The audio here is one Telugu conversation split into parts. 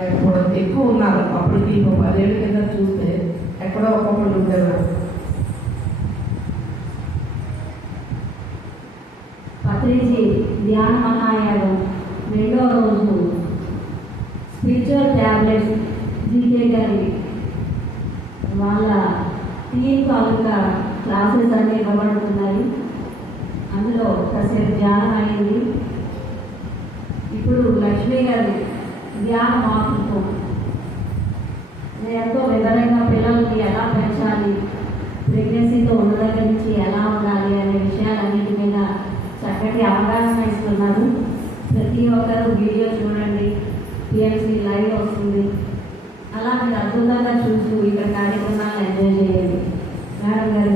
ఎక్కువ ఉన్నారు అప్పటికి ఇంకో పదేళ్ళ కింద చూస్తే ఎక్కడో ఒక్కొక్కరు ఉండేవారు పత్రిజీ ధ్యాన మహాయాగం రెండో రోజు. స్పిరిచువల్ ట్యాబ్లెట్స్ జీకే గారి వాళ్ళ టీం తాలూకా క్లాసెస్ అన్నీ ఇవ్వబడుతున్నాయి. అందులో కాసేపు ధ్యానం అయింది. ఇప్పుడు లక్ష్మీ గారి ధ్యాన మాతృత్వం ఎంతో వివరంగా పిల్లల్ని ఎలా పెంచాలి? ప్రెగ్నెన్సీతో ఉండదగ్గర నుంచి ఎలా ఉండాలి అనే విషయాలన్నిటి మీద చక్కటి అవగాహన ఇస్తున్నారు. ప్రతి ఒక్కరు వీడియో చూడండి. పిఎల్సి లైవ్ వస్తుంది. అలా మీరు అద్భుతంగా చూస్తూ ఇక్కడ కార్యక్రమాలను ఎంజాయ్ చేయండి. మేడం గారు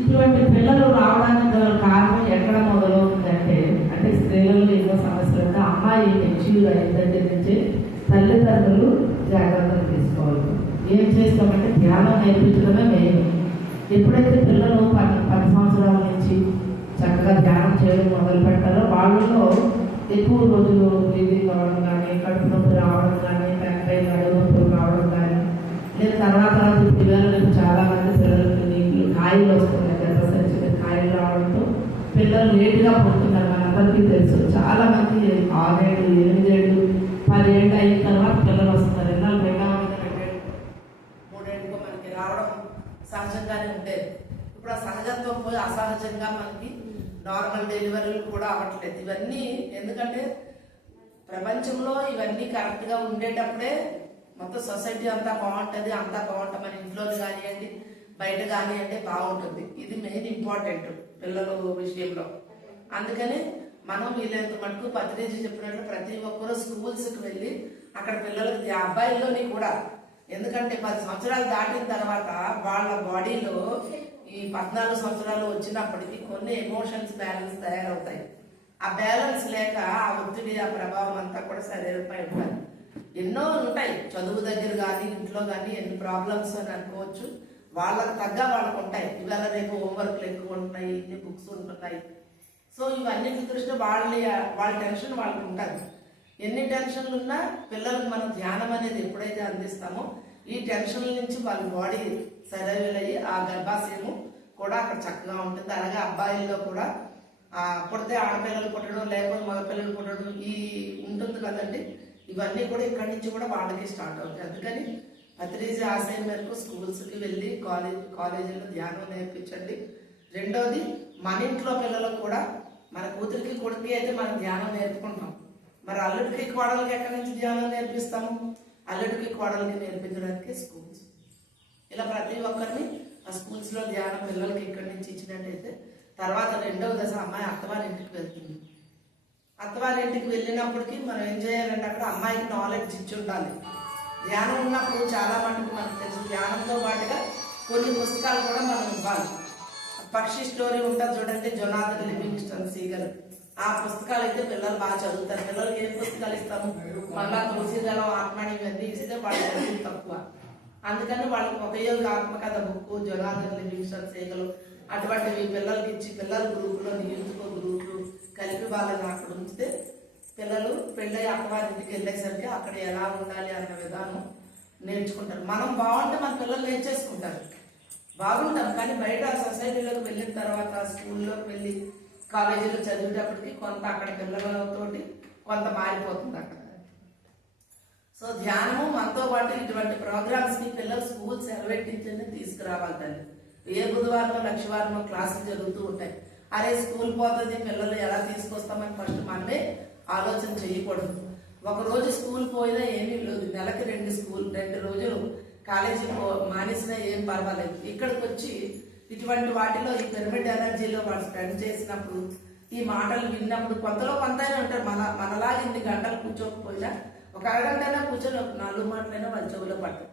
ఇటువంటి పిల్లలు రావడానికి కారణం అమ్మాయి మెచ్యూర్ అయిన దగ్గర నుంచి తల్లిదండ్రులు జాగ్రత్తలు తీసుకోవాలి. ఏం చేస్తామంటే ధ్యానం నేర్పించడమే మెయిన్ ఎప్పుడైతే పిల్లలు పది పది సంవత్సరాల నుంచి చక్కగా ధ్యానం చేయడం మొదలు పెడతారో వాళ్ళలో ఎక్కువ రోజులు బ్లీడింగ్ కావడం కానీ కడుపు నొప్పి రావడం కానీ ఫ్యాక్టరీ నడుము రావడం కానీ నేను తర్వాత తర్వాత పిల్లలకు చాలా మంది పిల్లలకి నీళ్ళు కాయలు వస్తున్నాయి. గర్భసంచి కాయలు రావడంతో పిల్లలు లేటుగా పుడుతున్నారు అందరికీ తెలుసు. చాలా మంది ఆరేళ్ళు ఎనిమిదేళ్ళు పదేళ్ళు అయిన తర్వాత పిల్లలు వస్తారు. ఎన్నాళ్ళు? రెండవ మనకి రావడం సహజంగానే ఉండేది. ఇప్పుడు ఆ సహజత్వం పోయి అసహజంగా మనకి నార్మల్ డెలివరీలు కూడా అవ్వట్లేదు. ఇవన్నీ ఎందుకంటే ప్రపంచంలో ఇవన్నీ కరెక్ట్గా ఉండేటప్పుడే మొత్తం సొసైటీ అంతా బాగుంటుంది అంతా బాగుంటుంది. మన ఇంట్లో కానివ్వండి బయట కానివ్వండి బాగుంటుంది. ఇది మెయిన్ ఇంపార్టెంట్ పిల్లల విషయంలో. అందుకని మనం వీళ్ళంత మటుకు పత్రిజీ చెప్పినట్లు ప్రతి ఒక్కరూ స్కూల్స్కి వెళ్ళి అక్కడ పిల్లలకి ఆ అబ్బాయిల్లోని కూడా. ఎందుకంటే పది సంవత్సరాలు దాటిన తర్వాత వాళ్ళ బాడీలో ఈ పద్నాలుగు సంవత్సరాలు వచ్చినప్పటికీ కొన్ని ఎమోషన్స్ బ్యాలెన్స్ తయారవుతాయి. ఆ బ్యాలెన్స్ లేక ఆ ఒత్తిడి ఆ ప్రభావం అంతా కూడా శరీరంపై ఉంటుంది ఎన్నో ఉంటాయి. చదువు దగ్గర కానీ ఇంట్లో కానీ ఎన్ని ప్రాబ్లమ్స్ అని అనుకోవచ్చు. వాళ్ళకు తగ్గ వాళ్ళకు ఉంటాయి. ఇవాళ రేపు హోంవర్క్లు ఎక్కువ ఉంటున్నాయి ఇన్ని బుక్స్ ఉంటున్నాయి. సో ఇవన్నీ దృష్టి వాళ్ళ వాళ్ళ టెన్షన్ వాళ్ళకి ఉంటుంది. ఎన్ని టెన్షన్లు ఉన్నా పిల్లలకు మనం ధ్యానం అనేది ఎప్పుడైతే అందిస్తామో ఈ టెన్షన్ల నుంచి వాళ్ళ బాడీ సరైవల్ అయ్యి ఆ గర్భాశయము కూడా అక్కడ చక్కగా ఉంటుంది. అలాగే అబ్బాయిల్లో కూడా ఆ, పుడితే ఆడపిల్లలు పుట్టడం లేకపోతే మగపిల్లలు పుట్టడం ఈ ఉంటుంది కదండి. ఇవన్నీ కూడా ఇక్కడి నుంచి కూడా వాళ్ళకి స్టార్ట్ అవుతాయి. అందుకని పత్రిజీ ఆశయం మేరకు స్కూల్స్కి వెళ్ళి కాలేజ్ కాలేజీలో ధ్యానం నేర్పించండి. రెండోది మన ఇంట్లో పిల్లలకు కూడా మన కూతురికి కొడుకు అయితే మనం ధ్యానం నేర్పుకుంటాం. మరి అల్లుడికి కోడలకి ఎక్కడి నుంచి ధ్యానం నేర్పిస్తాము? అల్లుడికి కోడలకి నేర్పించడానికి స్కూల్స్ ఇలా ప్రతి ఒక్కరిని ఆ స్కూల్స్లో ధ్యానం పిల్లలకి ఇక్కడి నుంచి ఇచ్చినట్టయితే తర్వాత రెండవ దశ అమ్మాయి అత్తవారి ఇంటికి వెళ్తుంది. అత్తవారి ఇంటికి వెళ్ళినప్పటికీ మనం ఏం చేయాలంటే అక్కడ అమ్మాయికి నాలెడ్జ్ ఇచ్చి ఉండాలి. ధ్యానం ఉన్నప్పుడు చాలా మటుకు మనకు తెలుసు ధ్యానంతో పాటుగా కొన్ని పుస్తకాలు కూడా మనం ఇవ్వాలి. పక్షి స్టోరీ ఉంటుంది చూడండి జొనాథన్ లివింగ్స్టన్ సీగర్ ఆ పుస్తకాలు అయితే పిల్లలు బాగా చదువుతారు. పిల్లలకి ఏ పుస్తకాలు ఇస్తాము? మళ్ళా తులసిదళం ఆత్మని ఇవన్నీ ఇస్తే వాళ్ళ చదువు తక్కువ. అందుకని వాళ్ళకి ఉపయోగ ఆత్మకథ బుక్ జొనాథన్ లివింగ్స్టన్ సీగలు అటువంటివి పిల్లలకి ఇచ్చి పిల్లల గ్రూపులో యూత్కో గ్రూపులు కలిపి వాళ్ళని అక్కడ ఉంచితే పిల్లలు పెళ్ళై అక్కవారింటికి వెళ్ళేసరికి అక్కడ ఎలా ఉండాలి అన్న విధానం నేర్చుకుంటారు. మనం బాగుంటే మన పిల్లలు నేర్చేసుకుంటారు. బాగుంటాం కానీ బయట సొసైటీలోకి వెళ్ళిన తర్వాత స్కూల్లోకి వెళ్ళి కాలేజీలో చదివేటప్పటికి కొంత అక్కడ పిల్లలతోటి కొంత మారిపోతుంది అక్కడ. సో ధ్యానము మనతో పాటు ఇటువంటి ప్రోగ్రామ్స్ని పిల్లలు స్కూల్ సెలవెట్టించని తీసుకురావాలి తల్లి. ఏ బుధవారం లక్షవారం క్లాసులు జరుగుతూ ఉంటాయి. అరే స్కూల్ పోతుంది పిల్లలు ఎలా తీసుకొస్తామని ఫస్ట్ మనమే ఆలోచన చేయకూడదు. ఒకరోజు స్కూల్ పోయినా ఏమీ లేదు. నెలకి రెండు స్కూల్ రెండు రోజులు కాలేజీ మానేసినా ఏం పర్వాలేదు. ఇక్కడికి వచ్చి ఇటువంటి వాటిలో ఈ పిరమిడ్ ఎనర్జీలో వాళ్ళు స్పెండ్ చేసినప్పుడు ఈ మాటలు విన్నప్పుడు కొంతలో కొంతైనా ఉంటారు. మన మనలాగా ఇన్ని గంటలు కూర్చోకపోయినా ఒక అరగంటైనా కూర్చొని ఒక నాలుగు మాటలైనా వాళ్ళ చెవులో పడతాయి.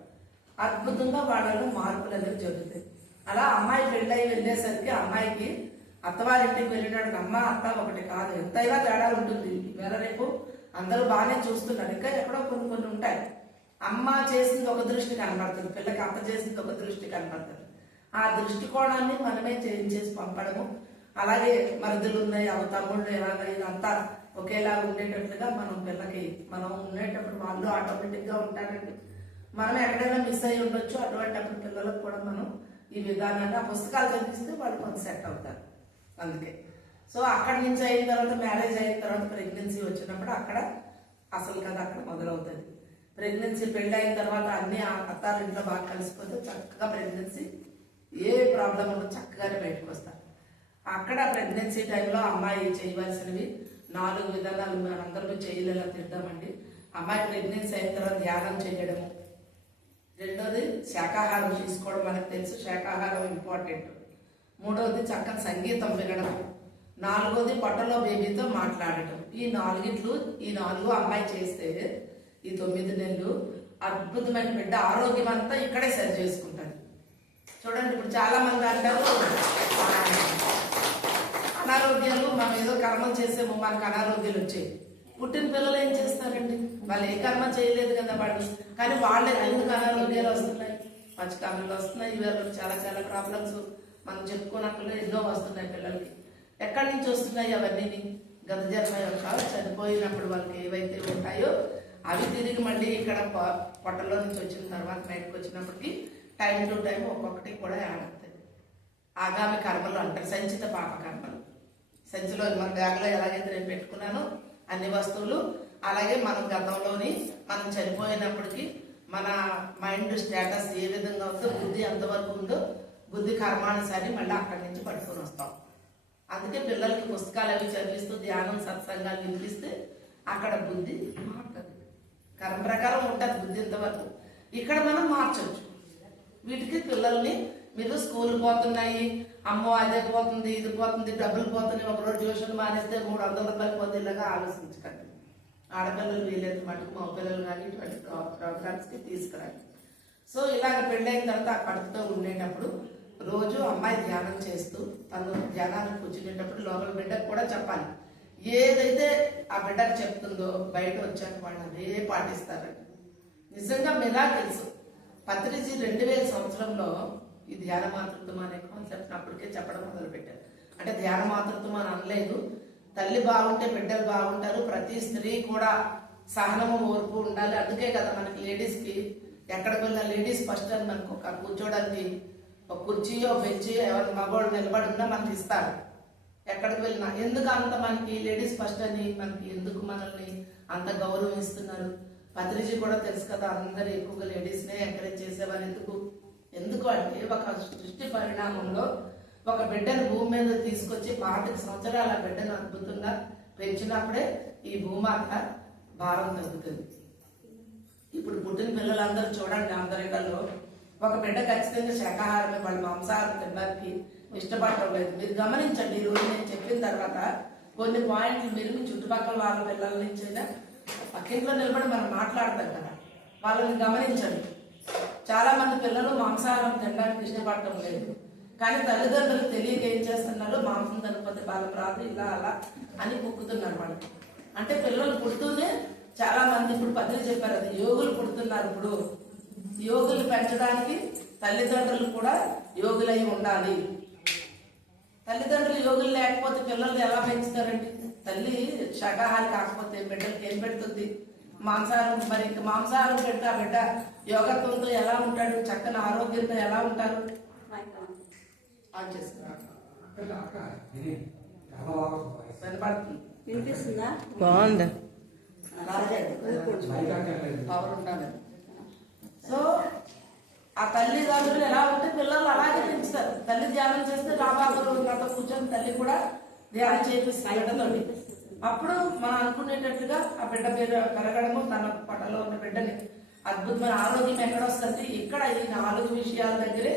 అద్భుతంగా వాళ్ళలో మార్పులు అనేవి జరుగుతాయి. అలా అమ్మాయి పెళ్ళయి వెళ్ళేసరికి అమ్మాయికి అత్తవారింటికి వెళ్ళినాడు. అమ్మ అత్త ఒకటి కాదు. ఎంతైనా తేడా ఉంటుంది. వేరే రేపు అందరూ బాగానే చూస్తున్నారు. ఇంకా ఎక్కడో కొన్ని కొన్ని ఉంటాయి. అమ్మ చేసింది ఒక దృష్టి కనపడుతుంది పిల్లకి అత్త చేసింది ఒక దృష్టి కనపడుతుంది ఆ దృష్టికోణాన్ని మనమే చేంజ్ చేసి పంపడము. అలాగే మరుదులు ఉన్నాయి అవ తమ్ముళ్ళు ఎలాగ ఇదంతా ఒకేలా ఉండేటట్లుగా మనం పిల్లకి మనం ఉండేటప్పుడు వాళ్ళు ఆటోమేటిక్గా ఉంటారండి. మనం ఎక్కడైనా మిస్ అయ్యి ఉండొచ్చు అటువంటిప్పుడు పిల్లలకు కూడా మనం ఈ విధానాన్ని ఆ పుస్తకాలు చదివిస్తే వాళ్ళు కొంత సెట్ అవుతారు. అందుకే. సో అక్కడి నుంచి అయిన తర్వాత మ్యారేజ్ అయిన తర్వాత ప్రెగ్నెన్సీ వచ్చినప్పుడు అక్కడ అసలు కదా అక్కడ మొదలవుతుంది. ప్రెగ్నెన్సీ పెళ్ళి అయిన తర్వాత అన్ని ఆ అత్తారింట్లో బాగా కలిసిపోతే చక్కగా ప్రెగ్నెన్సీ ఏ ప్రాబ్లం ఉండదు చక్కగానే బయటకు వస్తారు. అక్కడ ప్రెగ్నెన్సీ టైంలో అమ్మాయి చేయవలసినవి నాలుగు విధానాలు మనందరూ చేయలేలా తిద్దామండి అమ్మాయి ప్రెగ్నెన్సీ అయిన తర్వాత ధ్యానం చేయడం రెండోది శాకాహారం తీసుకోవడం మనకు తెలుసు శాకాహారం ఇంపార్టెంట్. మూడవది చక్కని సంగీతం వినడం. నాలుగోది పొట్టలో బేబీతో మాట్లాడటం. ఈ నాలుగిట్లు ఈ నాలుగు అమ్మాయి చేస్తే ఈ తొమ్మిది నెలలు అద్భుతమైన బిడ్డ ఆరోగ్యం అంతా ఇక్కడే సరి చేసుకుంటారు చూడండి ఇప్పుడు చాలా మంది అంటారు అనారోగ్యాలు మనం ఏదో కర్మం చేసేమో మనకు అనారోగ్యాలు వచ్చాయి. పుట్టిన పిల్లలు ఏం చేస్తారండి? వాళ్ళు ఏ కర్మ చేయలేదు కదా వాళ్ళు. కానీ వాళ్ళే ఎందుకు అనారోగ్యాలు వస్తున్నాయి? పచ్చికాములు వస్తున్నాయి ఇవాళ చాలా చాలా ప్రాబ్లమ్స్ మనం చెప్పుకున్నట్లు ఎన్నో వస్తున్నాయి పిల్లలకి. ఎక్కడి నుంచి వస్తున్నాయి అవన్నీ గత జన్మ యొక్క చనిపోయినప్పుడు వాళ్ళకి ఏవైతే ఉంటాయో అవి తిరిగి మళ్ళీ ఇక్కడ పొ- పొట్టలో నుంచి వచ్చిన తర్వాత బయటకు వచ్చినప్పటికి టైం టు టైం ఒక్కొక్కటి కూడా యాడ్ అవుతాయి. ఆగామి కర్మలు అంటారు సంచిత పాప కర్మలు. సంచిలో మన బ్యాగ్లో ఎలాగైతే నేను పెట్టుకున్నానో అన్ని వస్తువులు అలాగే మనం గతంలోని మనం చనిపోయినప్పటికీ మన మైండ్ స్టేటస్ ఏ విధంగా ఉందో బుద్ధి ఎంతవరకు ఉందో బుద్ధి కర్మానుసారి మళ్ళీ అక్కడి నుంచి పట్టుకొని వస్తాం. అందుకే పిల్లలకి పుస్తకాలు అవి చదివిస్తూ ధ్యానం సత్సంగాలు వినిపిస్తే అక్కడ బుద్ధి మారుతుంది ప్రకారం ఉంటుంది బుద్ధి ఇంతవరకు. ఇక్కడ మనం మార్చవచ్చు వీటికి పిల్లల్ని మీరు స్కూల్ పోతున్నాయి అమ్మో అదే పోతుంది ఇది పోతుంది డబ్బులు పోతున్నాయి ఒక రోజు ట్యూషన్ మానేస్తే మూడు వందల రూపాయలు పోతే ఇలాగా ఆలోచించకండి. ఆడపిల్లలు వీలైతే మటుకు మా పిల్లలు కానీ ఇటువంటి ప్రోగ్రామ్స్కి తీసుకురండి. సో ఇలాగ పెళ్ళైన తర్వాత ఆ కడుపుతో ఉండేటప్పుడు రోజు అమ్మాయి ధ్యానం చేస్తూ తను ధ్యానాన్ని కూర్చునేటప్పుడు లోపల బిడ్డకు కూడా చెప్పాలి. ఏదైతే ఆ బిడ్డకు చెప్తుందో బయట వచ్చాక వాళ్ళు అదే పాటిస్తారండి. నిజంగా మీరా తెలుసు. పత్రిజీ రెండు వేల సంవత్సరంలో ఈ ధ్యాన మాతృత్వం అనే కాన్సెప్ట్ అప్పటికే చెప్పడం మొదలుపెట్టారు. అంటే ధ్యాన మాతృత్వం అని అనలేదు. తల్లి బాగుంటే బిడ్డలు బాగుంటారు. ప్రతి స్త్రీ కూడా సహనము ఓర్పు ఉండాలి. అందుకే కదా మనకి లేడీస్కి ఎక్కడికి వెళ్ళిన లేడీస్ ఫస్ట్ అని మనకు ఒక కూర్చోడానికి ఒక కుర్చీయో బెంచి ఎవరి మగవాడు నిలబడి ఉన్నా మనకి ఇస్తారు. ఎక్కడికి వెళ్ళినా. ఎందుకు అంత మనకి లేడీస్ ఫస్ట్ అని మనకి ఎందుకు మనల్ని అంత గౌరవం ఇస్తున్నారు పత్రిజీ కూడా తెలుసు కదా అందరు ఎక్కువగా లేడీస్నే ఎంకరేజ్ చేసేవారు. ఎందుకు? ఎందుకు అంటే ఒక సృష్టి పరిణామంలో ఒక బిడ్డను భూమి మీద తీసుకొచ్చి పాతిక సంవత్సరాల బిడ్డను అద్భుతంగా పెంచినప్పుడే ఈ భూమాత భారం తగ్గుతుంది. ఇప్పుడు పుట్టిన పిల్లలందరూ చూడండి అందరిలో ఒక బిడ్డ ఖచ్చితంగా శాకాహారమే వాళ్ళు మాంసాహారం తినడానికి ఇష్టపడటం లేదు. మీరు గమనించండి ఈరోజు నేను చెప్పిన తర్వాత కొన్ని పాయింట్లు మీరు మీ చుట్టుపక్కల వాళ్ళ పిల్లల నుంచి పక్కింట్లో నిలబడి మనం మాట్లాడతాం కదా. వాళ్ళని గమనించండి. చాలా మంది పిల్లలు మాంసాహారం తినడానికి ఇష్టపడటం లేదు. కానీ తల్లిదండ్రులు తెలియక ఏం చేస్తున్నారు? మాంసం తినకపోతే బాలం రాదు ఇలా అలా అని కుక్కుతున్నారు వాళ్ళు. అంటే పిల్లలు పుడుతూనే చాలా మంది ఇప్పుడు పత్రిక చెప్పారు అది యోగులు పుడుతున్నారు ఇప్పుడు. యోగులు పెంచడానికి తల్లిదండ్రులు కూడా యోగులై ఉండాలి. తల్లిదండ్రులు యోగులు లేకపోతే పిల్లల్ని ఎలా పెంచుతారండి? తల్లి శాకాహారి కాకపోతే బిడ్డలకి ఏం పెడుతుంది? మాంసాహారం మరి ఇంక మాంసాహారం పెడితే ఆ బిడ్డ యోగత్వంతో ఎలా ఉంటాడు? చక్కని ఆరోగ్యంతో ఎలా ఉంటారు ఆన్ చేసుకున్నాడు వినపడుతుంది. వినిపిస్తుందా? బాగుంది. పవర్ ఉండాలి. సో తల్లిదండ్రులు ఎలా ఉంటే పిల్లలు అలాగే పెంచుతారు. తల్లి ధ్యానం చేస్తే రాబాబు నాతో కూర్చొని తల్లి కూడా ధ్యానం చేపిస్తుంది. బిడ్డతోటి అప్పుడు మనం అనుకునేటట్టుగా ఆ బిడ్డ పేరు పెరగడము తన పట్టలో ఉన్న బిడ్డని. అద్భుతమైన ఆరోగ్యం ఎక్కడ వస్తుంది? ఇక్కడ ఈ నాలుగు విషయాల దగ్గరే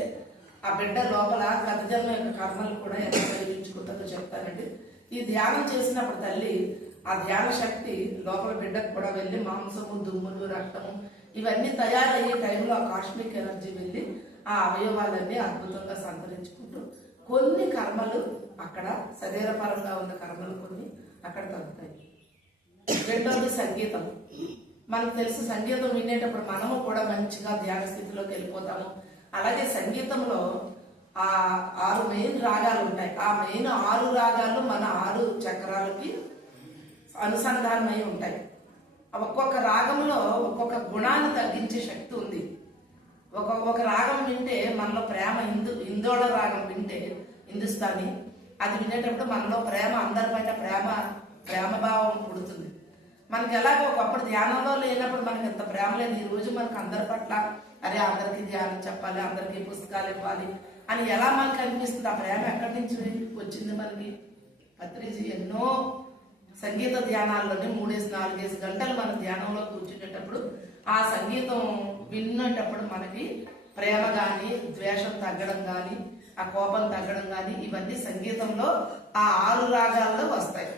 ఆ బిడ్డ లోపల గతజన్మ యొక్క కర్మలు కూడా ఎలా ఉపయోగించుకుంటుందో చెప్తానండి. ఈ ధ్యానం చేసినప్పుడు తల్లి ఆ ధ్యాన శక్తి లోపల బిడ్డకు కూడా వెళ్ళి మాంసము దుమ్ములు రక్తము ఇవన్నీ తయారయ్యే టైంలో ఆ కాస్మిక్ ఎనర్జీ వెళ్ళి ఆ అవయవాలన్నీ అద్భుతంగా సంతరించుకుంటూ కొన్ని కర్మలు అక్కడ శరీరపరంగా ఉన్న కర్మలు కొన్ని అక్కడ తగ్గుతాయి. రెండోది సంగీతం. మనకు తెలుసు సంగీతం వినేటప్పుడు మనము కూడా మంచిగా ధ్యాన స్థితిలోకి వెళ్ళిపోతాము. అలాగే సంగీతంలో ఆ ఆరు మెయిన్ రాగాలు ఉంటాయి. ఆ మెయిన్ ఆరు రాగాలు మన ఆరు చక్రాలకి అనుసంధానమై ఉంటాయి. ఒక్కొక్క రాగంలో ఒక్కొక్క గుణాన్ని తగ్గించే శక్తి ఉంది. ఒక ఒక రాగం వింటే మనలో ప్రేమ హిందూ హిందోళ రాగం వింటే హిందుస్థానీ. అది వినేటప్పుడు మనలో ప్రేమ అందరి పైన ప్రేమ ప్రేమభావం పుడుతుంది. మనకి ఎలాగో ఒకప్పుడు ధ్యానంలో లేనప్పుడు మనకి ఎంత ప్రేమ లేదు ఈ రోజు మనకు అందరి పట్ల అరే అందరికీ ధ్యానం చెప్పాలి అందరికీ పుస్తకాలు ఇవ్వాలి అని ఎలా మనకు అనిపిస్తుంది? ఆ ప్రేమ ఎక్కడి నుంచి వచ్చింది మనకి? పత్రిజీ ఎన్నో సంగీత ధ్యానాల్లోనే మూడేసి నాలుగేసి గంటలు మన ధ్యానంలో కూర్చునేటప్పుడు ఆ సంగీతం విన్నటప్పుడు మనకి ప్రేమ కానీ ద్వేషం తగ్గడం కానీ ఆ కోపం తగ్గడం కానీ ఇవన్నీ సంగీతంలో ఆ ఆరు రాగాల్లో వస్తాయి.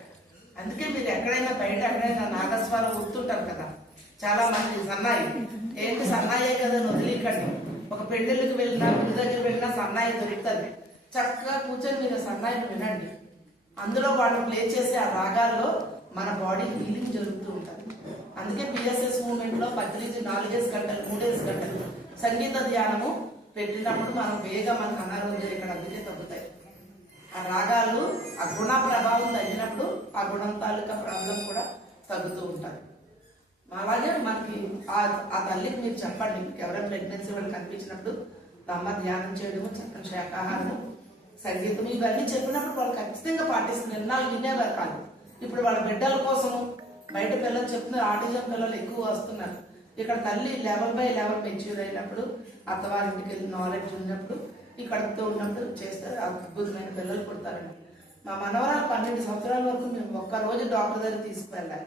అందుకే మీరు ఎక్కడైనా బయట ఎక్కడైనా నాగస్వరం గుర్తుంటారు కదా. చాలా మంది సన్నాయి. ఏంటి సన్నాయే కదా అని ఒక పెళ్ళిళ్ళకి వెళ్ళినా గుడి దగ్గర వెళ్ళినా సన్నాయి దొరుకుతుంది. చక్కగా కూర్చొని మీరు సన్నాయిని వినండి. అందులో వాళ్ళు ప్లే చేసే ఆ రాగాల్లో మన బాడీ హీలింగ్ జరుగుతూ ఉంటుంది. అందుకే పిఎస్ఎస్ మూమెంట్లో పత్రిజీ నాలుగేసి గంటలు మూడేసి గంటలు సంగీత ధ్యానము పెట్టినప్పుడు మనం వేగం మనకు అనారోగ్యం ఇక్కడ అందుకే తగ్గుతాయి. ఆ రాగాలు ఆ గుణ ప్రభావం తగ్గినప్పుడు ఆ గుణం తాలూకా ప్రాబ్లం కూడా తగ్గుతూ ఉంటుంది. అలాగే మనకి ఆ ఆ తల్లికి మీరు చెప్పండి ఎవరైనా ప్రెగ్నెన్సీ వాళ్ళు కనిపించినప్పుడు అమ్మ ధ్యానం చేయడము చక్కని శాకాహారము సంగీతం ఇవన్నీ చెప్పినప్పుడు వాళ్ళు ఖచ్చితంగా పాటిస్తున్నారు. నాకు వినేవారు కాదు. ఇప్పుడు వాళ్ళ బిడ్డల కోసం బయట పిల్లలు చెప్తున్నారు. ఆటిజం పిల్లలు ఎక్కువ వస్తున్నారు. ఇక్కడ తల్లి లెవెల్ బై లెవెల్ మెచ్యూర్ అయినప్పుడు అత్తవారింటికి వెళ్ళి నాలెడ్జ్ ఉన్నప్పుడు ఇక్కడతో ఉన్నప్పుడు చేస్తారు. అద్భుతమైన పిల్లలు పుడతారండి. మా మనవరాలు పన్నెండు సంవత్సరాల వరకు మేము ఒక్క రోజు డాక్టర్ దగ్గర తీసుకువెళ్ళాలి.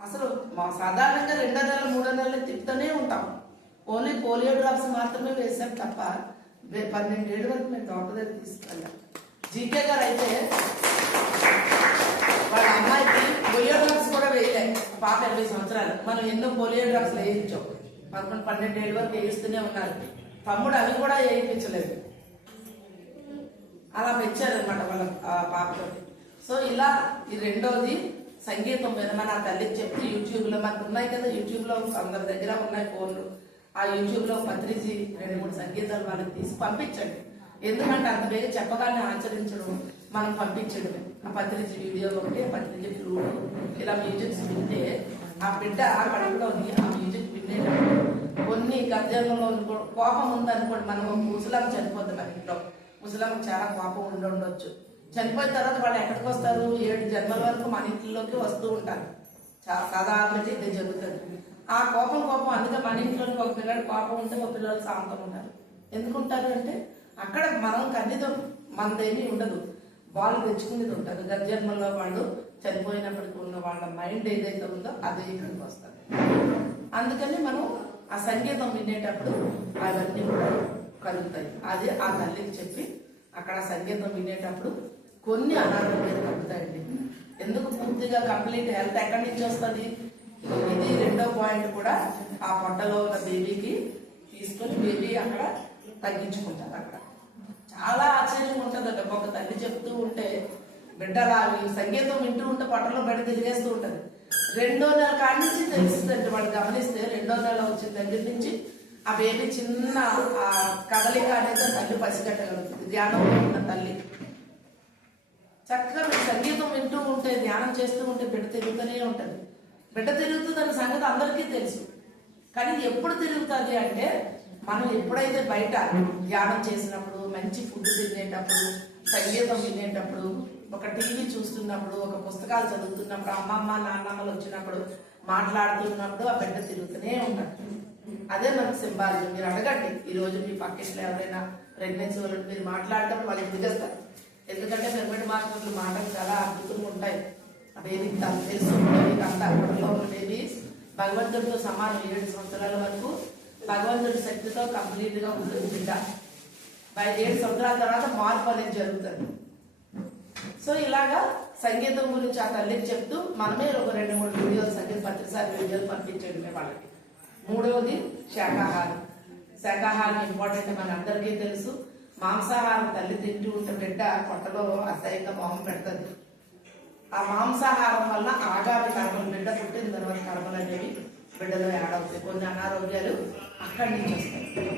అసలు మా సాధారణంగా రెండో నెల మూడో నెలలు తిప్పుతూనే ఉంటాం. ఓన్లీ పోలియో డ్రాప్స్ మాత్రమే వేసాం తప్ప పన్నెండేళ్ళ వరకు మేము తోట దగ్గర తీసుకెళ్ళాం జీకే గారు అయితే వాళ్ళ అమ్మాయికి పోలియో డ్రాప్స్ కూడా వేయలే. పాప ఎనభై సంవత్సరాలు. మనం ఎన్నో పోలియో డ్రాప్స్ వేయించాం. పదకొండు పన్నెండేళ్ళ వరకు వేయిస్తూనే ఉన్నారు. తమ్ముడు అవి కూడా వేయించలేదు. అలా పెంచారనమాట వాళ్ళ పాపతో. సో ఇలా ఈ రెండోది సంగీతం మీద మన తల్లికి చెప్తే యూట్యూబ్లో మనకు ఉన్నాయి కదా. యూట్యూబ్లో అందరి దగ్గర ఉన్నాయి ఫోన్లు. ఆ యూట్యూబ్లో పత్రిజీ రెండు మూడు సంగీతాలు వాళ్ళకి తీసి పంపించండి. ఎందుకంటే అంత వేగ చెప్పగానే ఆచరించడం మనం పంపించడమే. ఆ పత్రిజీ వీడియో ఒకటి ఆ పత్రిజీ ఫ్లూట్ ఇలా మ్యూజిక్స్ వింటే ఆ బిడ్డ ఆ కడుపులోని ఆ మ్యూజిక్ వినేటప్పుడు కొన్ని గద్యంలో కోపం ఉందనుకోండి మనం ముసలాం చనిపోద్ది మన ఇంట్లో. ముసలాం చాలా కోపం ఉండి ఉండొచ్చు. చనిపోయిన తర్వాత వాళ్ళు ఎక్కడికి వస్తారు? ఏడు జన్మల వరకు మన ఇంట్లోకి వస్తూ ఉంటారు. చాలా సాధారణంగా ఇదే జరుగుతుంది. ఆ కోపం కోపం అందుకే మన ఇంట్లో ఒక పిల్లడు కోపం ఉంటే ఒక పిల్లలు శాంతం ఉంటారు ఎందుకుంటారు అంటే అక్కడ మనం కన్నీతో మనదేమీ ఉండదు. వాళ్ళు తెచ్చుకునేది ఉంటుంది. గత వాళ్ళు చనిపోయినప్పటికీ ఉన్న వాళ్ళ మైండ్ ఏదైతే ఉందో అదే ఇక్కడికి వస్తుంది. అందుకని మనం ఆ సంగీతం వినేటప్పుడు అవన్నీ కూడా కలుగుతాయి. అది ఆ తల్లికి చెప్పి అక్కడ ఆ సంగీతం వినేటప్పుడు కొన్ని అనారోగ్యాలు కలుగుతాయండి ఎందుకు పూర్తిగా కంప్లీట్ హెల్త్ ఎక్కడి నుంచి వస్తుంది? ఇది రెండో పాయింట్ కూడా ఆ పొట్టలో ఉన్న బేబీకి తీసుకొని బేబీ అక్కడ తగ్గించుకుంటారు అక్కడ. చాలా ఆశ్చర్యంగా ఉంటుంది ఒక తల్లి చెప్తూ ఉంటే బిడ్డ రావి సంగీతం వింటూ ఉంటే పొట్టలో బయట తిరిగేస్తూ ఉంటది. రెండో నెల కాడి నుంచి తెలుస్తుందంటే వాడు గమనిస్తే రెండో నెల వచ్చిన దగ్గర నుంచి ఆ బేబీ చిన్న ఆ కదలిక అనేది తల్లి పసిగట్టగలుగుతుంది. ధ్యానంలో ఉన్న తల్లి. చక్కగా సంగీతం వింటూ ఉంటే ధ్యానం చేస్తూ ఉంటే బిడ్డ తిరుగుతూనే ఉంటుంది. బిడ్డ తిరుగుతుందన్న సంగతి అందరికీ తెలుసు. కానీ ఎప్పుడు తిరుగుతుంది అంటే మనం ఎప్పుడైతే బయట ధ్యానం చేసినప్పుడు మంచి ఫుడ్ తినేటప్పుడు సంగీతం వినేటప్పుడు ఒక టీవీ చూస్తున్నప్పుడు ఒక పుస్తకాలు చదువుతున్నప్పుడు అమ్మమ్మ నాన్నమ్మలు వచ్చినప్పుడు మాట్లాడుతున్నప్పుడు ఆ బిడ్డ తిరుగుతూనే ఉంటాడు. అదే మనకు సింబాలిజం. మీరు అడగండి ఈ రోజు మీ పక్కింట్లో ఎవరైనా ప్రెగ్నెన్సీ వాళ్ళు మీరు మాట్లాడటం వాళ్ళు ఎదిగేస్తారు. ఎందుకంటే పిరమిడ్ మాస్టర్లు మాటలు చాలా అద్భుతంగా ఉంటాయి. బేబీకి తను తెలుసు బేబీకి ఉన్న బేబీస్ భగవంతుడితో సమానం ఏడు సంవత్సరాల వరకు భగవంతుడి శక్తితో కంప్లీట్గా ఉంటుంది బిడ్డ. బై ఏడు సంవత్సరాల తర్వాత మార్పు అనేది జరుగుతుంది. సో ఇలాగా సంగీతం గురించి ఆ తల్లికి చెప్తూ మనమే ఒక రెండు మూడు వీడియోలు సంగీత పత్రిసారి వీడియోలు పంపించడమే వాళ్ళకి. మూడవది శాకాహారం. శాకాహారం ఇంపార్టెంట్ మన అందరికీ తెలుసు. మాంసాహారం తల్లి తింటూ ఉంటే బిడ్డ పొట్టలో అసహ్యంగా మొహం పెడుతుంది. ఆ మాంసాహారం వల్ల ఆగామి కర్మలు బిడ్డ పుట్టిన తర్వాత కర్మలు అనేవి బిడ్డలో యాడ్ అవుతాయి. కొన్ని అనారోగ్యాలు అక్కడి నుంచి వస్తాయి.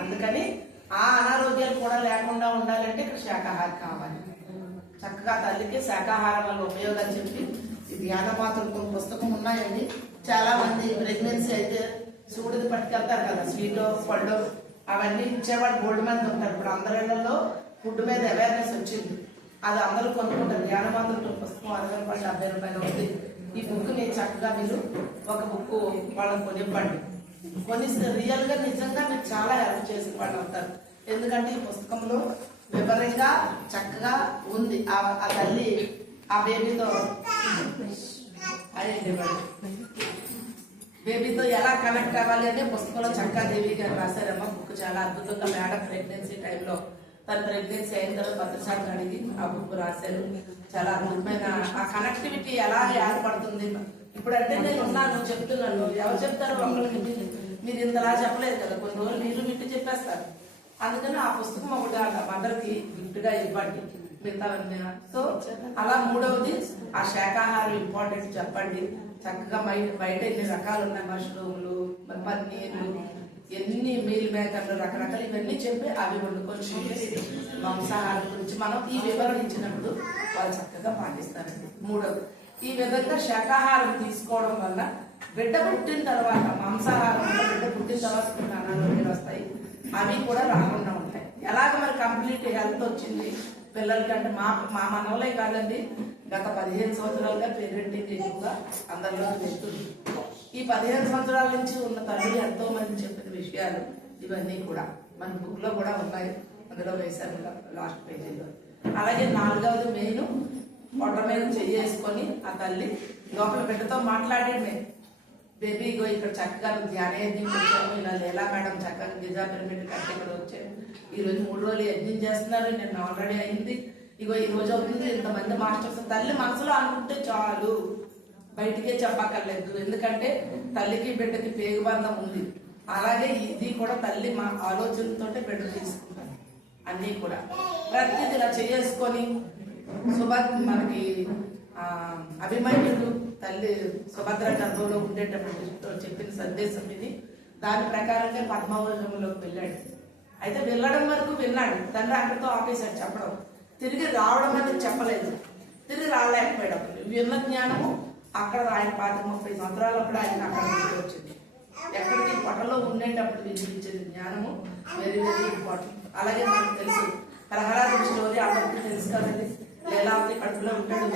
అందుకని ఆ అనారోగ్యాలు కూడా లేకుండా ఉండాలంటే ఇక్కడ శాకాహారం కావాలి. చక్కగా తల్లికి శాకాహారం వల్ల ఉపయోగాలు చెప్పి ఈ ధ్యాన పాత్రలు కొన్ని పుస్తకం ఉన్నాయండి. చాలా మంది ప్రెగ్నెన్సీ అయితే సూడిది పట్టుకెళ్తారు కదా స్వీట్ పళ్ళు అవన్నీ ఇచ్చేవాడు గోల్డ్ మంది ఉంటారు. ఇప్పుడు అందరిలో ఫుడ్ మీద అవేర్నెస్ వచ్చింది. అది అందరూ కొనుక్కుంటారు. ధ్యాన పుస్తకం అరవై రూపాయలు డెబ్బై రూపాయలు ఉంది ఈ బుక్ నేను చక్కగా మీరు ఒక బుక్ వాళ్ళకి కొనివ్వండి. కొనిస్తే రియల్గా నిజంగా మీరు చాలా హెల్ప్ చేసి వాళ్ళు అవుతారు. ఎందుకంటే ఈ పుస్తకంలో వివరంగా చక్కగా ఉంది. ఆ ఆ తల్లి ఆ బేబీతో అదే బేబీతో ఎలా కనెక్ట్ అవ్వాలి అంటే పుస్తకంలో చక్కగా దేవి గారు రాశారమ్మా. బుక్ చాలా అద్భుతంగా మేడం ప్రెగ్నెన్సీ టైంలో తన ప్రెగ్నెన్సీ అయిన తర్వాత భద్రశాలను అడిగి ఆ బుక్ రాశారు. చాలా అద్భుతమైన ఆ కనెక్టివిటీ ఎలా ఏర్పడుతుంది. ఇప్పుడంటే నేను ఉన్నాను చెప్తున్నాను. ఎవరు చెప్తారు మమ్మల్ని మీరు ఇంతలా చెప్పలేదు కదా కొన్ని రోజులు మీరు మిట్టు చెప్పేస్తారు. అందుకని ఆ పుస్తకం ఒకటి ఆ మదర్కి గిఫ్ట్గా ఇవ్వండి. మిగతావన్నీ సో అలా మూడవది ఆ శాకాహారం ఇంపార్టెంట్ చెప్పండి. చక్కగా బయట బయట ఎన్ని రకాలు ఉన్నాయి మష్రూమ్లు మరి పన్నీర్లు ఎన్ని మీల్ మేకర్లు రకరకాలు ఇవన్నీ చెప్పి అవి వండుకొని మాంసాహారం గురించి మనం ఈ వివరణ ఇచ్చినప్పుడు వాళ్ళు చక్కగా పాటిస్తారండి. మూడవది ఈ విధంగా శాకాహారం తీసుకోవడం వల్ల బిడ్డ పుట్టిన తర్వాత మాంసాహారం బిడ్డ పుట్టిన తర్వాత కొన్ని అనారోగ్యాలు వస్తాయి. అవి కూడా రాకుండా ఉంటాయి. ఎలాగ మరి కంప్లీట్ హెల్త్ వచ్చింది? పిల్లలకంటే మా మా మనవలే కాదండి. గత పదిహేను సంవత్సరాలుగా పేరెంటింగ్ ఎక్కువగా అందరిలో తెస్తుంది ఈ పదిహేను సంవత్సరాల నుంచి ఉన్న తల్లి ఎంతో మంది చెప్పిన విషయాలు ఇవన్నీ కూడా మన బుక్లో కూడా ఉన్నాయి. అందులో వేశారు లాస్ట్ పేజీలో. అలాగే నాలుగవది మెయిన్ పొట్ట మీద చేసుకొని ఆ తల్లి లోపల బిడ్డతో మాట్లాడండి. బేబీ ఇగో ఇక్కడ చక్కగా ధ్యాన యజ్ఞం వచ్చాము ఇలా ఎలా మేడం చక్కగా గిజా పిరమిడ్ కట్టి ఇక్కడ వచ్చాము ఈ రోజు మూడు రోజులు యజ్ఞం చేస్తున్నారు. నేను ఆల్రెడీ అయింది. ఇగో ఈ రోజు అవుతుంది. ఇంతమంది మాస్టర్స్ తల్లి మనసులో అనుకుంటే చాలు. బయటికే చెప్పక్కర్లేదు. ఎందుకంటే తల్లికి బిడ్డకి పేగుబంధం ఉంది. అలాగే ఇది కూడా తల్లి మా ఆలోచనతో బిడ్డ తీసుకుంటాను అన్నీ కూడా. ప్రతిదీ ఇలా చేసుకొని సుభ మనకి అభిమన్యుడు తల్లి సుభద్ర గర్భంలో ఉండేటప్పుడు చెప్పిన సందేశం ఇది. దాని ప్రకారంగా పద్మవనంలోకి వెళ్ళాడు. అయితే వెళ్ళడం వరకు విన్నాడు. తండ్రి అక్కడితో ఆపేశాడు చెప్పడం. తిరిగి రావడం అనేది చెప్పలేదు. తిరిగి రాలేకపోయాడు విన్న జ్ఞానము అక్కడ ఆయన పాతి ముప్పై సంవత్సరాలప్పుడు ఆయన అక్కడ నుంచి వచ్చింది. ఎక్కడికి? పొట్టలో ఉండేటప్పుడు వినిపించేది జ్ఞానము వెరీ వెరీ ఇంపార్టెంట్ అలాగే మనకు తెలుసు ప్రహ్లాద స్టోరీ అందరికీ తెలుసు కదండి. లీలావతి కడుపులో ఉంటాడు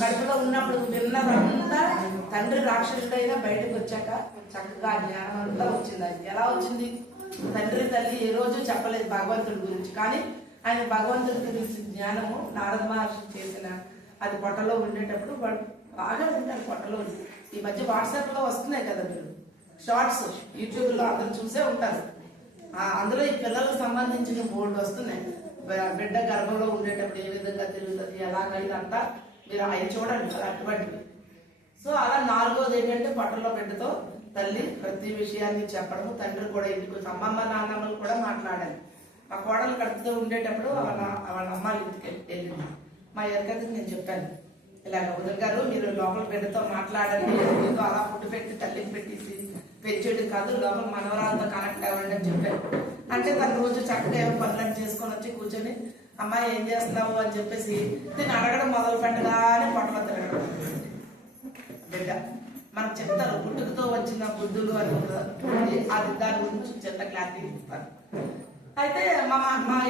కడుపులో ఉన్నప్పుడు విన్నదంతా తండ్రి రాక్షసుడైనా బయటకు వచ్చాక చక్కగా జ్ఞానం అంతా వచ్చింది. అది ఎలా వచ్చింది? తండ్రి తల్లి ఏ రోజు చెప్పలేదు భగవంతుడి గురించి. కానీ ఆయన భగవంతుడి గురించి జ్ఞానము నారద మహర్షి చేసిన అది పొట్టలో ఉండేటప్పుడు బాగా వింటాడు పొట్టలో ఈ మధ్య వాట్సాప్లో వస్తున్నాయి కదా మీరు. షార్ట్స్ యూట్యూబ్లో అందరు చూసే ఉంటారు. అందులో ఈ పిల్లలకు సంబంధించిన బోర్డు వస్తున్నాయి. బిడ్డ గర్భంలో ఉండేటప్పుడు ఏ విధంగా తిరుగుతుంది ఎలాగ ఇదంతా మీరు అవి చూడండి అటువంటివి. సో అలా నాలుగోది ఏంటంటే పట్టణంలో బిడ్డతో తల్లి ప్రతి విషయాన్ని చెప్పడము తండ్రి కూడా ఇంటికి అమ్మమ్మ నాన్నమ్మలు కూడా మాట్లాడాలి. ఆ కోడలు కడుపుతూ ఉండేటప్పుడు వాళ్ళ వాళ్ళ అమ్మ ఇంటికి వెళ్ళింది. మా ఎరకతికి నేను చెప్పాను. ఇలాగ ఉదయం గారు మీరు లోపల బిడ్డతో మాట్లాడండి. అలా ఫుడ్ పెట్టి తల్లికి పెట్టేసి పెంచేది కాదు లోపల మనవరాలతో కనెక్ట్ అవ్వండి అని చెప్పాను. అంటే తన రోజు చక్కగా ఏమో పనులను చేసుకొని వచ్చి కూర్చొని అమ్మాయి ఏం చేస్తున్నావు? అని చెప్పేసి నేను అడగడం మొదలు పెట్టగానే పొట్టలో తిరగడం బిడ్డ మనకు చెప్తారు పుట్టుకతో వచ్చిన బుద్ధులు అని అది దాని గురించి చిన్న క్లారిటీ ఇస్తారు. అయితే మా మా- మా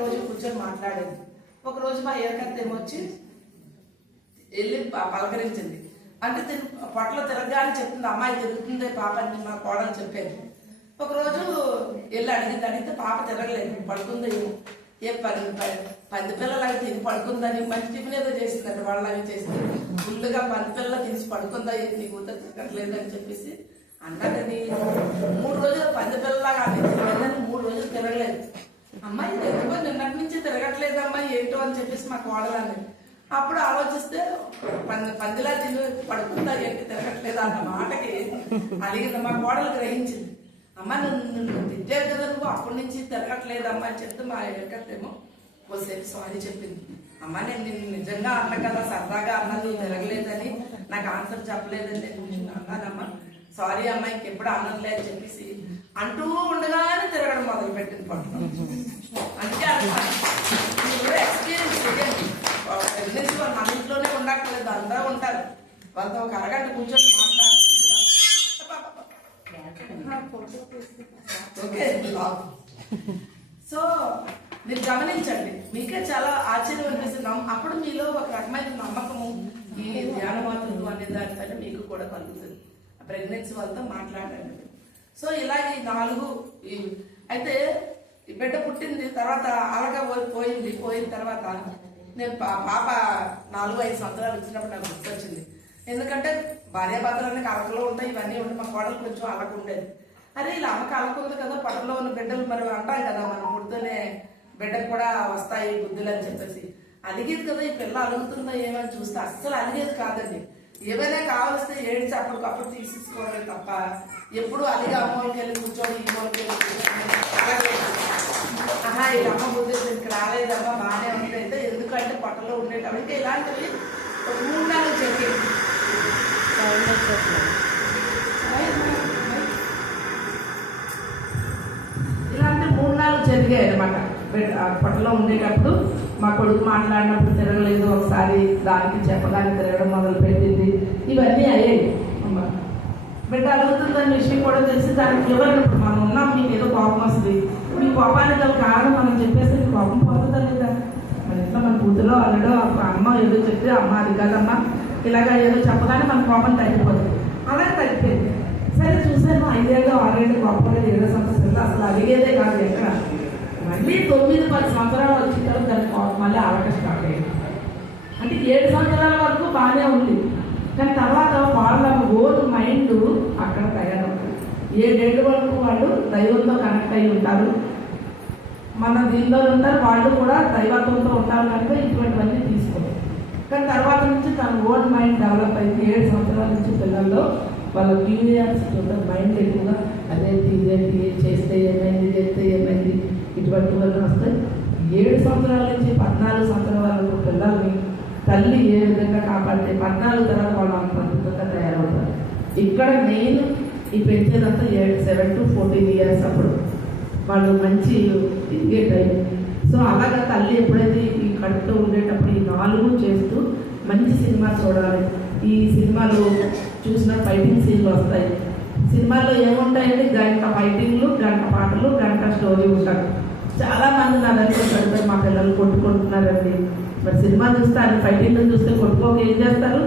రోజు కూర్చొని మాట్లాడేది. ఒక రోజు మా ఏరకత్త వచ్చి వెళ్ళి పలకరించింది. అంటే తిను పొట్టలో తిరగగానే చెప్తుంది అమ్మాయి తిరుగుతుంది పాప అని మా కోడని చెప్పాను ఒకరోజు వెళ్ళి అడిగింది అడిగితే పాప తిరగలేదు పడుకుంది ఏ పది పంది పిల్లలు అవి తిని పడుకుందని మంచి టిఫిన్ ఏదో చేసిందంట వాళ్ళు అవి చేసింది. ఫుల్గా పంది పిల్లలు తీసి పడుకుందా ఏది నీ కూతురు తిరగట్లేదు అని చెప్పేసి అన్నదని మూడు రోజులు పంది పిల్లలాగా అనిపించింది మూడు రోజులు తిరగలేదు. అమ్మాయి ఎందుకో నిన్నటి నుంచి తిరగట్లేదు అమ్మాయి ఏంటో అని చెప్పేసి మా కోడలు అప్పుడు ఆలోచిస్తే పంది పందిలా తిని పడుకుందా ఏంటి తిరగట్లేదు అన్న మాటకి అడిగింది. మా కోడలు గ్రహించింది. అమ్మ నువ్వు తిట్టావు కదా నువ్వు అప్పటి నుంచి తిరగట్లేదు అమ్మ అని చెప్తే మా ఎక్కడేమో ఓసేపు సారీ చెప్పింది. అమ్మ నేను నిన్ను నిజంగా అన్న కదా సరదాగా అన్న నువ్వు తిరగలేదని నాకు ఆన్సర్ చెప్పలేదని నేను నిన్ను అన్నానమ్మా. సారీ అమ్మాయికి ఎప్పుడు అనట్లే లేదు చెప్పేసి అంటూ ఉండగానే తిరగడం మొదలు పెట్టింది పట్టు అందుకే ఎక్స్పీరియన్స్ ప్రెగ్నెన్సీ వాళ్ళు మన ఇంట్లోనే ఉండక్కర్లేదు అందరూ ఉంటారు. వాళ్ళతో ఒక అరగంట కూర్చొని మాట్లాడుతూ ఓకే. సో మీరు గమనించండి. మీకే చాలా ఆశ్చర్యం అనిపిస్తుంది. నమ్మ- అప్పుడు మీలో ఒక రకమైన నమ్మకము ఈ ధ్యానమాతృత్వం అనే దానిపైన మీకు కూడా కలుగుతుంది. ప్రెగ్నెన్సీ వాళ్ళతో మాట్లాడండి. సో ఇలాగే ఈ నాలుగు ఈ- అయితే ఈ బిడ్డ పుట్టింది తర్వాత అలాగా పోయింది. పోయిన తర్వాత నేను పా- పాప నాలుగు ఐదు సంవత్సరాలు వచ్చినప్పుడు నాకు గుర్తొచ్చింది. ఎందుకంటే భార్యాభర్తలన్నీ అలకలో ఉంటాయి ఇవన్నీ ఉంటాయి మా కోడలు కొంచెం అలక ఉండేది అరే ఇలా అమ్మకి అలకుంది కదా పట్టలో ఉన్న బిడ్డలు మరి అంటాం కదా మనం పుడితేనే బిడ్డకు కూడా వస్తాయి బుద్ధులు అని చెప్పేసి. అలిగేది కదా ఈ పిల్ల అలుగుతుందో ఏమని చూస్తే అస్సలు అలిగేది కాదండి. ఏమైనా కావలిస్తే ఏడిచి అప్పటికప్పుడు తీసేసుకోవడమే తప్ప ఎప్పుడు అదిగా అమ్మోళ్ళకి వెళ్ళి కూర్చొని ఈ ఆహా ఈ అమ్మ బుద్ధి దీనికి రాలేదమ్మా బాగానే ఉంది అయితే ఎందుకంటే పొట్టలో ఉండేటప్పుడు ఇలాంటివి ఒక మూడు నాలుగు చెప్పి ఇలాంటి మూడు నాలుగు జరిగాయి అనమాట పొట్టలో ఉండేటప్పుడు మా కొడుకు మాట్లాడినప్పుడు తిరగలేదు ఒకసారి దానికి చెప్పడానికి తిరగడం మొదలు పెట్టింది ఇవన్నీ అయ్యాయి. బిడ్డ అడుగుతుందని విషయం కూడా తెలిసి దానికి ఎవరు మనం ఉన్నాం మీకు ఏదో కోపం వస్తుంది. మీ కోపానికి గల కారణం మనం చెప్పేసి మీ కోపం పోతుందా లేదా? మన ఇంట్లో మన కూతురు అల్లడో ఒక అమ్మ ఏదో చెప్తే అమ్మ అది కాదమ్మా ఇలాగా ఏదో చెప్పగానే మన కోపం తగ్గిపోతుంది. అలాగే తగ్గిపోయింది. సరే చూసాను ఐదేళ్ళు ఆరేళ్ళు కోపంగా ఏడో సంవత్సరాలు అసలు అడిగేదే కాదు ఎక్కడ. మళ్ళీ తొమ్మిది పది సంవత్సరాలు వచ్చిన తర్వాత దాని కోపం మళ్ళీ ఆడక స్టార్ట్ అయ్యింది. అంటే ఏడు సంవత్సరాల వరకు బాగానే ఉంది. కానీ తర్వాత వాళ్ళ ఓన్ మైండ్ అక్కడ తయారవుతుంది. ఏడేళ్ళ వరకు వాళ్ళు దైవంతో కనెక్ట్ అయి ఉంటారు? మన దీనిలో ఉంటారు వాళ్ళు కూడా దైవత్వంతో ఉంటారు కనుక ఇటువంటివన్నీ తీసుకోరు కానీ తర్వాత నుంచి తన ఓన్ మైండ్ డెవలప్ అయింది. ఏడు సంవత్సరాల నుంచి పిల్లల్లో వాళ్ళ క్యూరియాసిటీ ఉంటుంది మైండ్ ఎక్కువగా అదేంటి ఇదేంటి చేస్తే ఏమైంది చేస్తే ఏమైంది ఇటువంటివన్నీ వస్తాయి ఏడు సంవత్సరాల నుంచి పద్నాలుగు సంవత్సరాల వరకు పిల్లల్ని తల్లి ఏ విధంగా కాపాడితే పద్నాలుగు తర్వాత వాళ్ళు అంత అద్భుతంగా తయారవుతారు. ఇక్కడ మెయిన్ ఈ పెంచేదంతా సెవెన్ టు ఫోర్టీన్ ఇయర్స్ అప్పుడు వాళ్ళు మంచి ఇదే అయ్యి సో అలాగా తల్లి ఎప్పుడైతే ఈ కడుపుతో ఉండేటప్పుడు ఈ నాలుగు చేస్తూ మంచి సినిమా చూడాలి. ఈ సినిమాలు చూసిన ఫైటింగ్ సీన్లు వస్తాయి. సినిమాల్లో ఏముంటాయండి? గంట ఫైటింగ్లు గంట పాటలు గంట స్టోరీ ఉంటారు చాలా మంది నా దగ్గర పెడతారు మా పిల్లలు కొట్టుకుంటున్నారండి. మరి సినిమా చూస్తే అన్ని ఫైటింగ్లు చూస్తే కొట్టుకోక ఏం చేస్తారు?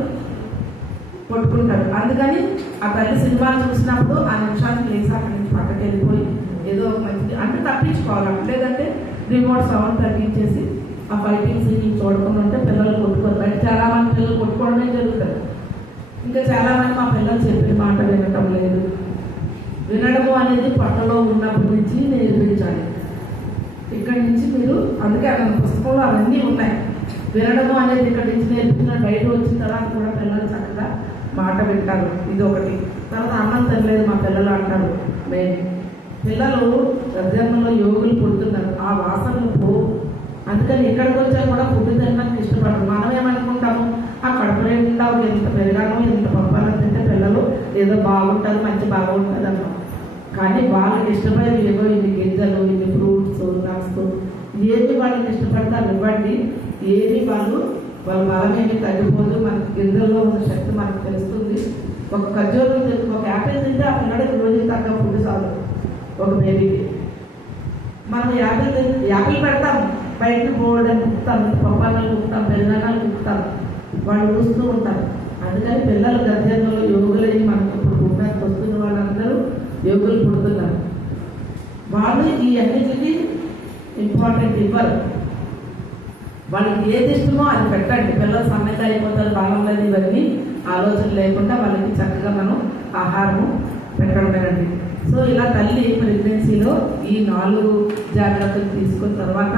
కొట్టుకుంటారు. అందుకని ఆ తల్లి సినిమా చూసినప్పుడు ఆ నిమిషానికి లేచి అక్కడి నుంచి పక్కకి వెళ్ళిపోయి ఏదో ఒక మంచి అంటే తప్పించుకోవాలి. లేదంటే రిమోట్ సౌండ్ తగ్గించేసి ఆ ఫైటింగ్ సీన్ చూడకుండా ఉంటే పిల్లలు కొట్టుకోరు. బయట చాలా మంది పిల్లలు కొట్టుకోవడమే జరుగుతుంది. ఇంకా చాలా మంది మా పిల్లలు చెప్పిన మాట వినటం లేదు. వినడము అనేది పట్టలో ఉన్నప్పటి నుంచి నేర్పించాలి ఇక్కడి నుంచి మీరు అందుకే అక్కడ పుస్తకంలో అవన్నీ ఉన్నాయి. వినడము అనేది ఇక్కడ నుంచి నేర్పించిన బయట వచ్చిన తర్వాత కూడా పిల్లలు చక్కగా మాట వింటారు. ఇది ఒకటి తర్వాత అన్నం తినలేదు మా పిల్లలు అంటారు. మేము పిల్లలు జన్మలో యోగులు పుడుతున్నారు. ఆ వాసనలు పో. అందుకని ఇక్కడికి వచ్చా కూడా ఫుడ్ తినడానికి ఇష్టపడరు. మనం ఏమనుకుంటాము ఆ కడుపులో నిండా ఎంత పెరగానో ఎంత పంపాలని తింటే పిల్లలు ఏదో బాగుంటుంది మంచి బాగుంటుంది అన్నాం. కానీ వాళ్ళకి ఇష్టపడేది ఏదో ఇన్ని గింజలు ఇన్ని ఫ్రూట్స్ నట్స్ ఏది వాళ్ళకి ఇష్టపడతారు ఇవ్వండి. ఏది వాళ్ళు వాళ్ళ బలమేమి తగ్గిపోదు మన గింజల్లో ఉన్న శక్తి మనకు తెలుస్తుంది. ఒక ఖర్జూరం తింటే ఒక యాపిల్ తింటే ఆ పిల్లడికి రోజుకి తగ్గ ఫుడ్ చాలు ఒక బేబీకి మనం యాపిల్ యాపిల్ పెడతాం బయటకు పోవడం కుక్కుతాం పప్పాలను కుక్కుతాం పెరుగన్నాలు కుక్కుతాం వాళ్ళు చూస్తూ ఉంటారు. అందుకని పిల్లలు గద్యంలో యోగులని మనకు ఇప్పుడు పుట్టడానికి వస్తున్న వాళ్ళందరూ యోగులు పుడుతున్నారు. వాళ్ళు ఈ అన్నిటికీ ఇంపార్టెంట్ ఇవ్వరు. వాళ్ళకి ఏది ఇష్టమో అది పెట్టండి పిల్లలు సన్నగా అయిపోతారు బాగుందని ఇవన్నీ ఆలోచన లేకుండా వాళ్ళకి చక్కగా మనం ఆహారము పెట్టండి సో ఇలా తల్లి ప్రెగ్నెన్సీలో ఈ నాలుగు జాగ్రత్తలు తీసుకున్న తర్వాత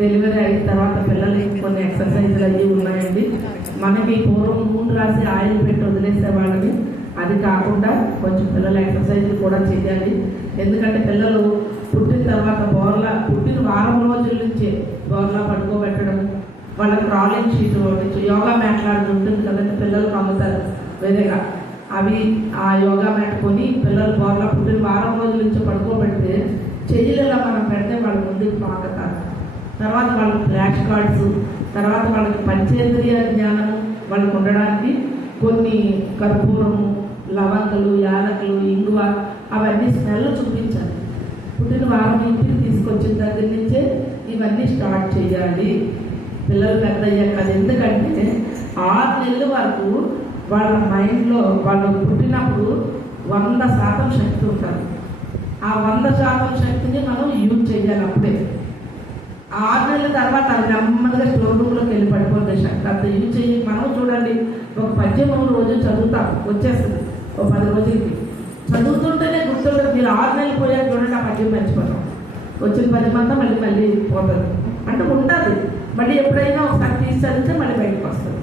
డెలివరీ అయిన తర్వాత పిల్లలకి కొన్ని ఎక్సర్సైజ్లు అవి ఉన్నాయండి. మనకి పూర్వం మూడు రాసి ఆయిల్ పెట్టి వదిలేసే వాళ్ళని అది కాకుండా కొంచెం పిల్లల ఎక్సర్సైజ్లు కూడా చేయాలి. ఎందుకంటే పిల్లలు తర్వాత బోర్లా పుట్టిన వారం రోజుల నుంచే బోర్లా పడుకోబెట్టడం వాళ్ళకి రాలింగ్ షీట్ ఒకటి యోగా మ్యాట్లాడుతూ ఉంటుంది కదండి పిల్లలు అమ్ముతారు. వేరేగా అవి ఆ యోగా మ్యాట్ కొని పిల్లలు బోర్లా పుట్టిన వారం రోజుల నుంచి పడుకోబెడితే చెయ్యిలలో మనం పెడితే వాళ్ళ ముందుకు పాకతారు. తర్వాత వాళ్ళకి ఫ్లాష్ కార్డ్స్ తర్వాత వాళ్ళకి పంచేంద్రియ జ్ఞానం వాళ్ళకు ఉండడానికి కొన్ని కర్పూరము లవంగలు యాలకులు ఇంగువ అవన్నీ స్మెల్ చూపించాలి. పుట్టిన వారం ఇంటికి తీసుకొచ్చిన దగ్గర నుంచే ఇవన్నీ స్టార్ట్ చేయాలి. పిల్లలు పెద్ద అయ్యాక అది ఎందుకంటే ఆరు నెలల వరకు వాళ్ళ మైండ్లో వాళ్ళు పుట్టినప్పుడు వంద శాతం శక్తి ఉంటుంది ఆ వంద శాతం శక్తిని మనం యూజ్ చేయాలి అప్పుడే. ఆరు నెలల తర్వాత అది నెమ్మదిగా స్టోర్ రూమ్లోకి వెళ్ళి పడిపోతుంది శక్తి. అంత యూజ్ చేయి. మనం చూడండి ఒక పద్యం రోజు చదువుతాం వచ్చేస్తుంది ఒక పది రోజులకి. చదువుతుంటేనే గుర్తుంటుంది మీరు ఆరు నెలలు పోయాక చూడండి ఆ పద్యం మర్చిపోతాం వచ్చిన పద్యం అంతా మళ్ళీ మళ్ళీ పోతుంది అంటే ఉంటుంది. మళ్ళీ ఎప్పుడైనా ఒకసారి తీసి చదివితే మళ్ళీ బయటకు వస్తుంది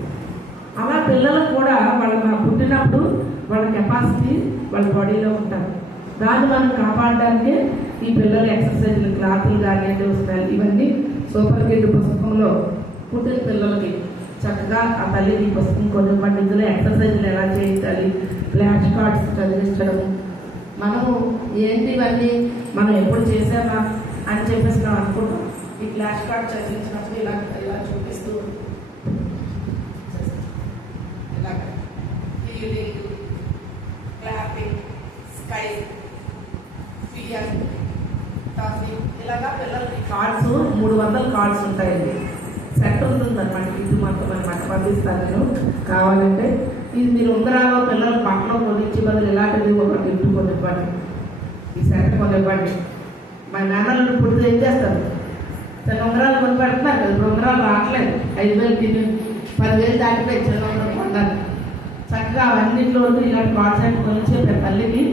అలా పిల్లలు కూడా వాళ్ళ మనం పుట్టినప్పుడు వాళ్ళ కెపాసిటీ వాళ్ళ బాడీలో ఉంటారు. దాన్ని మనం కాపాడడానికి ఈ పిల్లల ఎక్సర్సైజ్లు క్లాతులు కానీ వస్తాయి ఇవన్నీ సూపర్ కిడ్ పుస్తకంలో పుట్టిన పిల్లలకి చక్కగా ఆ తల్లి ఈ పుస్తకం కొనివ్వండి. ఇందులో ఎక్సర్సైజ్లు ఎలా చేయించాలి ఫ్లాష్ కార్డ్స్ చదివించడము మనము ఏంటి ఇవన్నీ మనం ఎప్పుడు చేసామా అని చెప్పేసి మనం అనుకుంటాం ఈ ఫ్లాష్ కార్డ్ చదివించినప్పుడు ఇలా ఇలా చూపిస్తూ ఇలాగ. హీలింగ్ క్లాపింగ్ స్కై ఫియర్ ఇలాగా పిల్లలకి కార్డ్స్ మూడు వందల కార్డ్స్ ఉంటాయండి. సెట్ ఉంటుంది అనమాట ఇది మొత్తం అనమాట పంపిస్తాను నేను. కావాలంటే ఇది మీరు ఉంగరాలో పిల్లలు పక్కన కొనిచ్చి బదులు ఇలాంటిది ఒక గిఫ్ట్ కొనివ్వండి ఈ సెట్ కొనివ్వండి మా నాన్నలు ఇప్పుడు ఏం చేస్తారు? చిన్న ఉంగరాలు కొని పెడుతున్నారు కదా ఇప్పుడు ఉంగరాలు రావట్లేదు. ఐదు వేలు తిని పదివేలు దాటిపోయి చిన్న ఉంగరం కొన్నారు చక్కగా అవన్నింటిలో ఇలాంటి కాన్సెప్ట్ కొనిచ్చి తల్లికి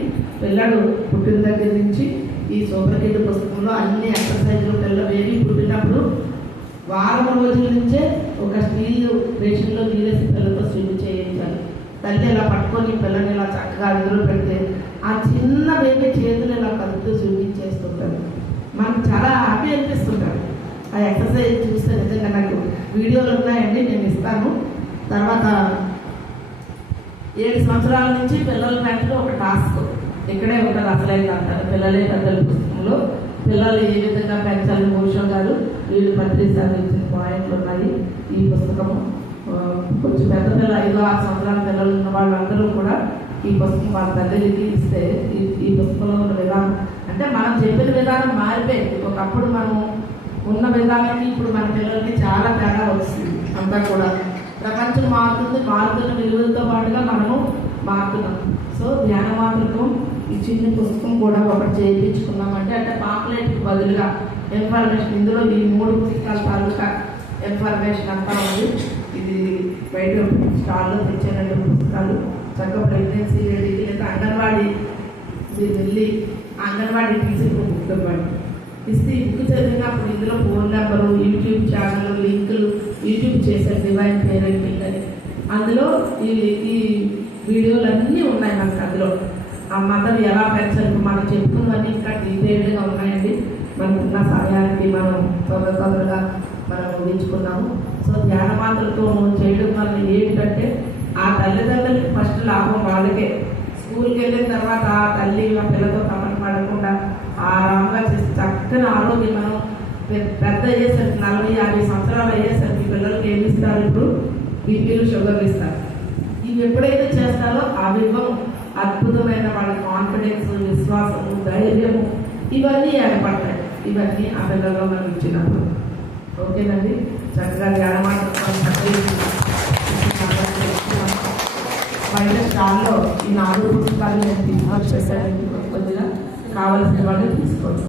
పిల్లడు పుట్టిన దగ్గర నుంచి ఈ సూపర్కిడ్ పుస్తకంలో అన్ని ఎక్సర్సైజ్లు పిల్లలు బేబీ పుట్టినప్పుడు వారం రోజుల నుంచే ఒక స్టీల్ రేషన్లో నీరేసి పిల్లలతో స్విమ్ తల్లి ఇలా పట్టుకొని పిల్లని ఇలా చక్కగా అందులో పెడితే ఆ చిన్న బేబీ చేతులు ఇలా కలుపుతూ చూపించేస్తుంటారు. మనకు చాలా హ్యాపీ అనిపిస్తుంటారు. ఆ ఎక్సర్సైజ్ చూస్తే నిజంగా నాకు వీడియోలు ఉన్నాయండి నేను ఇస్తాను. తర్వాత ఏడు సంవత్సరాల నుంచి పిల్లల మ్యాట్లో ఒక టాస్క్. ఇక్కడే ఉంటుంది అసలైంది అంటారు పిల్లలే పెద్దల పుస్తకంలో పిల్లలు ఏ విధంగా పెంచాలి భూషణ్ గారు వీళ్ళు పత్రిసార్లు ఇచ్చిన పాయింట్లు ఉన్నాయి ఈ పుస్తకము. కొంచెం పెద్ద పిల్లలు ఐదు ఆరు సంవత్సరాల పిల్లలు ఉన్న వాళ్ళందరూ కూడా ఈ పుస్తకం వాళ్ళ తల్లికి ఇస్తే ఈ ఈ పుస్తకంలో ఉన్న విధానం. అంటే మనం చెప్పిన విధానం మారిపోయింది. ఒకప్పుడు మనం ఉన్న విధానానికి ఇప్పుడు మన పిల్లలకి చాలా తేడా వస్తుంది. అంతా కూడా. ప్రపంచం మారుతుంది మారుతున్న విలువలతో పాటుగా మనము మారుతున్నాం. సో ధ్యాన మాతృకం ఈ చిన్న పుస్తకం కూడా ఒకటి చేయించుకున్నామంటే అంటే పాపులేట్కి బదులుగా ఇన్ఫర్మేషన్ ఇందులో ఈ మూడు పుస్తకాల తాలూకా ఇన్ఫర్మేషన్ అంతా ఉంది. ఇది బయట స్టాల్లో తెచ్చే పుస్తకాలు. చక్కగా ప్రెగ్నెన్సీ లేదా అంగన్వాడీ మీరు వెళ్ళి అంగన్వాడీ టీచర్ బుక్ ఇవ్వండి. ఇస్తే బుక్ చదివినప్పుడు ఇందులో ఫోన్ నెంబరు యూట్యూబ్ ఛానల్ లింకులు యూట్యూబ్ చేశారు డివైన్ పేరెంటింగ్ అని అందులో ఈ ఈ వీడియోలు అన్నీ ఉన్నాయి మనకు అందులో. ఆ మతం ఎలా పెంచాలి? మనం చెప్పుకున్నవన్నీ ఇంకా డీటెయిల్డ్గా ఉన్నాయండి. మనకున్న సమయానికి మనం తొందర తొందరగా మనం ఊహించుకున్నాము సో ధ్యాన మాత్రతో చేయడం వల్ల ఏంటంటే ఆ తల్లిదండ్రులకి ఫస్ట్ లాభం వాళ్ళకే. స్కూల్కి వెళ్ళిన తర్వాత ఆ తల్లి ఆ పిల్లతో కమని పడకుండా ఆరాంగా చేసి చక్కని ఆరోగ్యం మనం పెద్ద అయ్యేసరికి నలభై యాభై సంవత్సరాలు అయ్యేసరికి పిల్లలకి ఏమి ఇస్తారు ఇప్పుడు? బీపీలు షుగర్లు ఇస్తారు. ఇవి ఎప్పుడైతే చేస్తారో ఆ విభవం అద్భుతమైన వాళ్ళ కాన్ఫిడెన్స్ విశ్వాసము ధైర్యము ఇవన్నీ ఏర్పడతాయి. ఇవన్నీ ఆ పిల్లల్లో మనం ఇచ్చినప్పుడు. ఓకేనండి? చక్కగా బయట స్టాల్లో ఈ నాలుగు పుస్తకాలు నేను తీసుకొచ్చి పెట్టాను కొద్దిగా కావలసిన వాళ్ళు తీసుకోవచ్చు